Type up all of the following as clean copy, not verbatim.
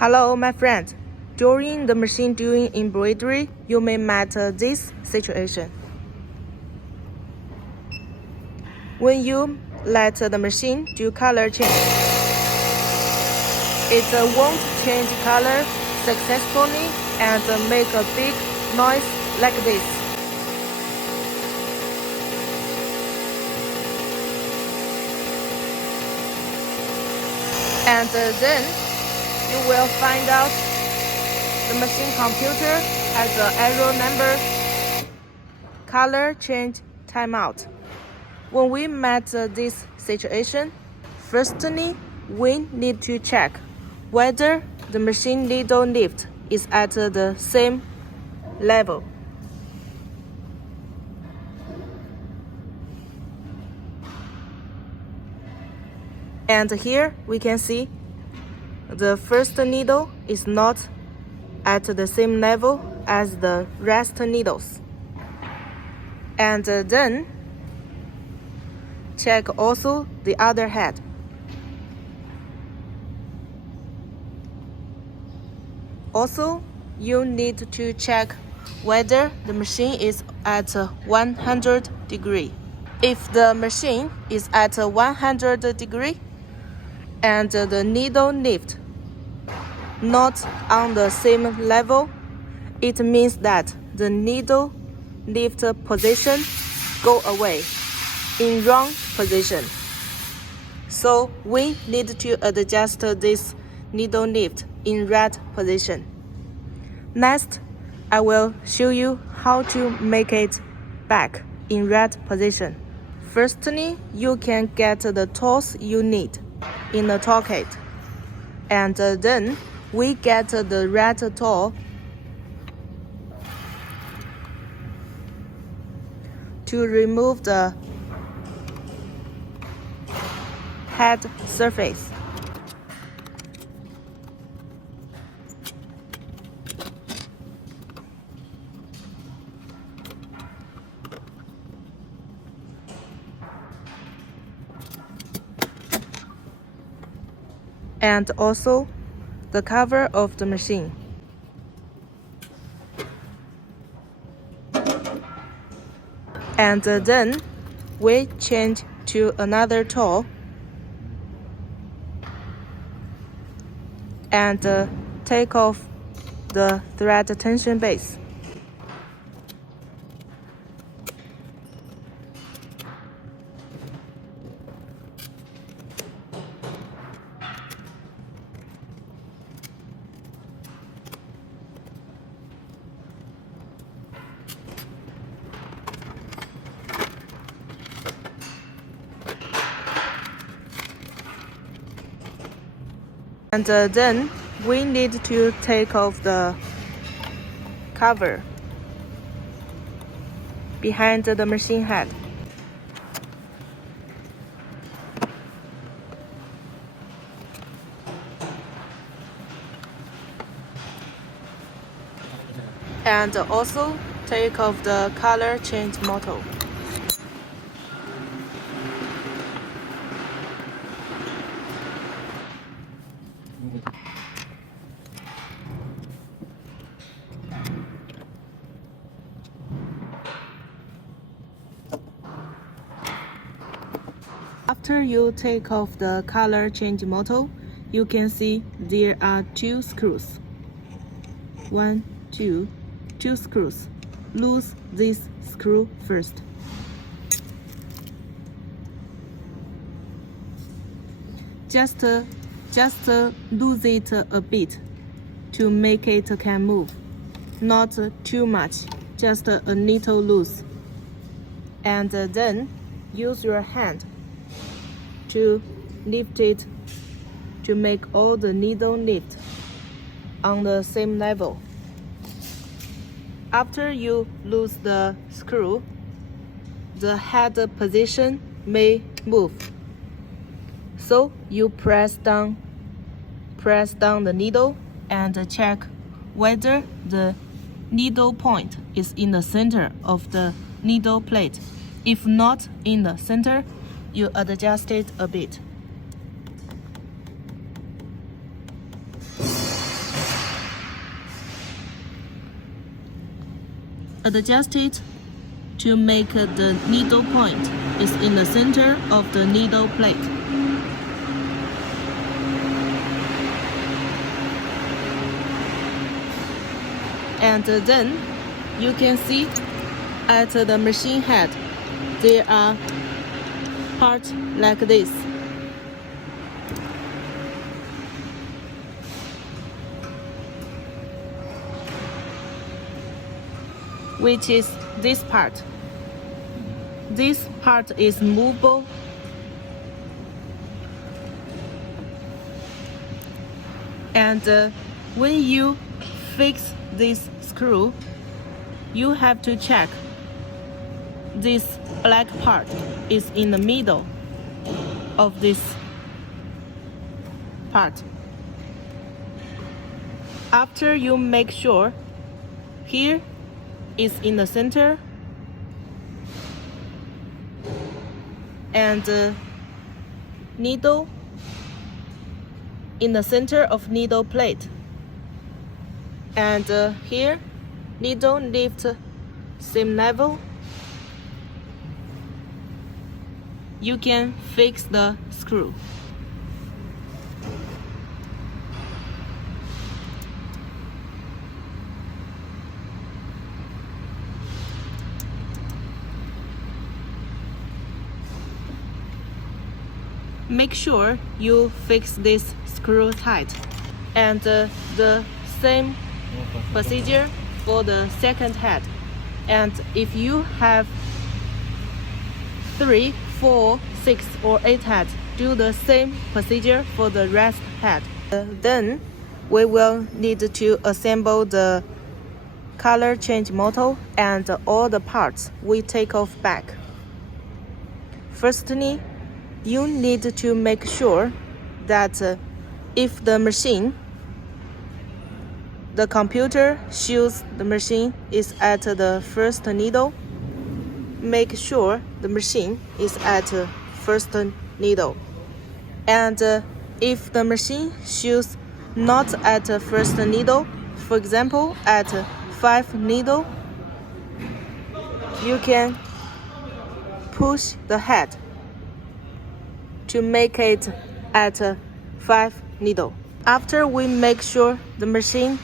Hello, my friend. During the machine doing embroidery, you may meet this situation. When you let the machine do color change, it won't change color successfully and make a big noise like this. And then you will find out the machine computer has an error number, color change timeout. When we met this situation, firstly, we need to check whether the machine needle lift is at the same level. And here we can see the first needle is not at the same level as the rest needles. And then check also the other head. Also, you need to check whether the machine is at 100 degree. If the machine is at 100 degree and the needle lift not on the same level, it means that the needle lift position go away in wrong position. So we need to adjust this needle lift in right position. Next, I will show you how to make it back in right position. Firstly, you can get the tools you need in the toolkit, and then we get the right tool to remove the head surface. And also the cover of the machine. And then we change to another tool and take off the thread tension base. And then we need to take off the cover behind the machine head. And also take off the color change motor. After you take off the color change motor, you can see there are two screws. Two screws. Lose this screw first. Just lose it a bit to make it can move. Not too much, just a little loose. And then use your hand to lift it to make all the needle lift on the same level. After you lose the screw, the head position may move. So you press down the needle and check whether the needle point is in the center of the needle plate. If not in the center, you adjust it a bit. adjust it to make the needle point is in the center of the needle plate. And then you can see at the machine head there are parts like this. Which is this part. This part is movable. And when you fix this screw, you have to check this black part is in the middle of this part. After you make sure here is in the center and needle in the center of needle plate, and here needle lift same level, you can fix the screw. Make sure you fix this screw tight, and the same procedure for the second head. And if you have 3, 4, 6 or 8 heads, do the same procedure for the rest head. Then we will need to assemble the color change motor and all the parts we take off back. Firstly, you need to make sure that if the computer shows the machine is at the first needle, make sure the machine is at first needle. And if the machine shows not at first needle, for example at 5 needle, you can push the head to make it at 5 needle. After we make sure the machine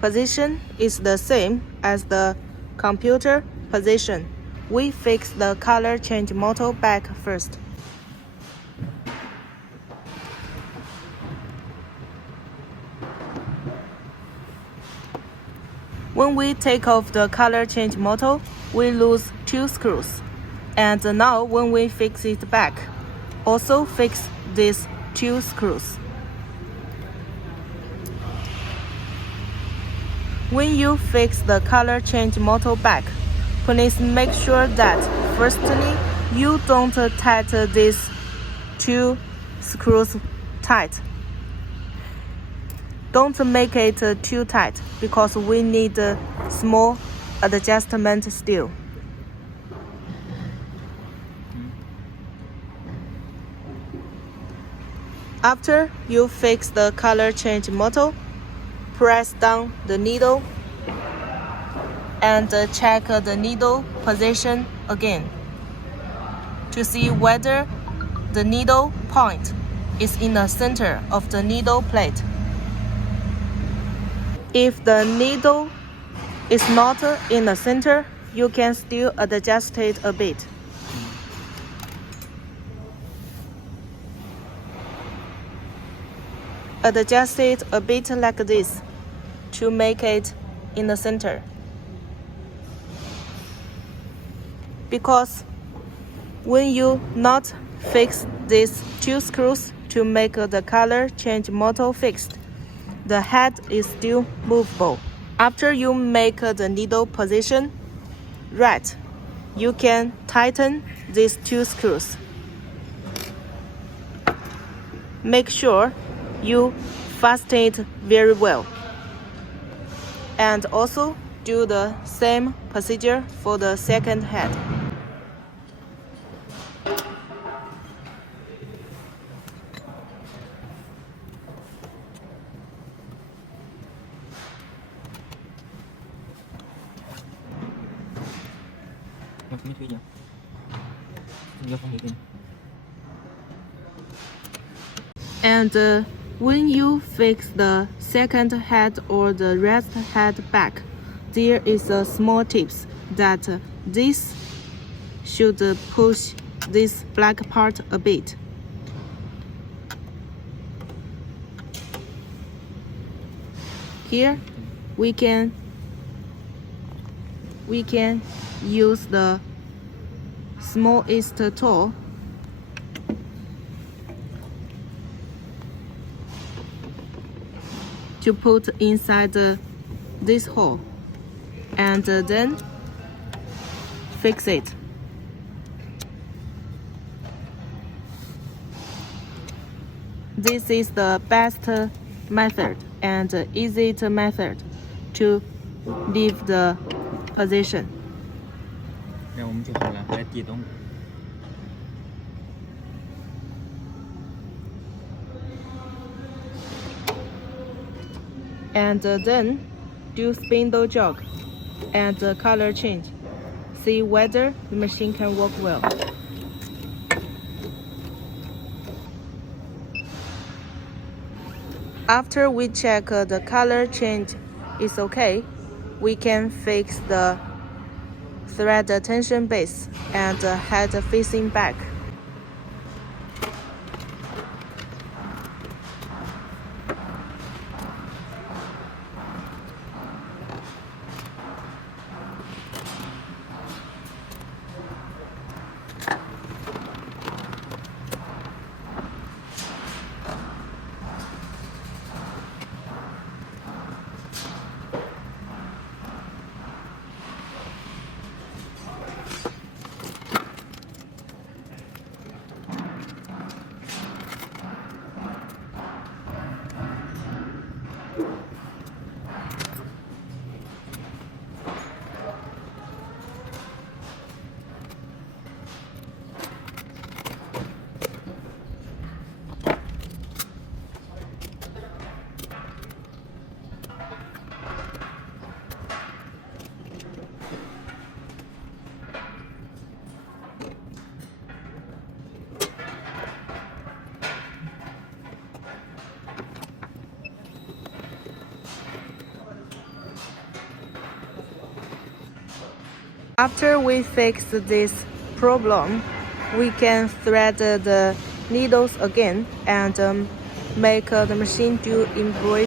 position is the same as the computer position, we fix the color change motor back first. When we take off the color change motor, we lose 2 screws. And now when we fix it back, also fix these 2 screws. When you fix the color change motor back, please make sure that firstly you don't tighten these 2 screws tight. Don't make it too tight because we need a small adjustment still. After you fix the color change motor, press down the needle and check the needle position again to see whether the needle point is in the center of the needle plate. If the needle is not in the center, you can still adjust it a bit. Adjust it a bit like this to make it in the center. Because when you not fix these 2 screws to make the color change motor fixed, the head is still movable. After you make the needle position right, you can tighten these 2 screws. Make sure you fasten it very well. And also do the same procedure for the second head. 没推进，你要放一根。And when you fix the second head or the rest head back, there is a small tips that this should push this black part a bit. Here we can use the smallest tool to put inside this hole and then fix it. This is the best method and easiest method to leave the position. 然后我们就好了，来地动。And then do spindle jog and color change. See whether the machine can work well. After we check the color change is okay, we can fix the thread tension base and head facing back. After we fix this problem, we can thread the needles again and make the machine do embroidery.